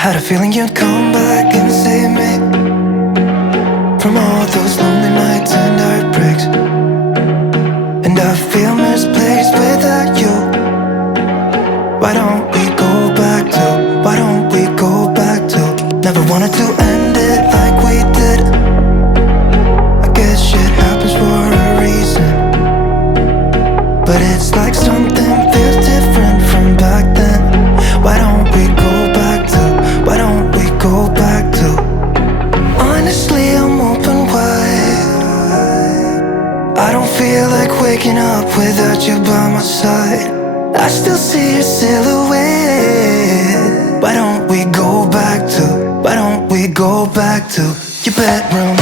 had a feeling you'd come back and save me from all those lonely nights and heartbreaks. And I feel misplaced without you. Why don't we go back to, why don't we go back to? Never wanted to end it like we did. I guess shit happens for a reason, but it's like something feels different from back then. Why don't we go back to, why don't we go back to? Honestly, I'm open wide. I don't feel like waking up without you by my side. I still see your silhouette. Why don't we go back to, why don't we go back to your bedroom?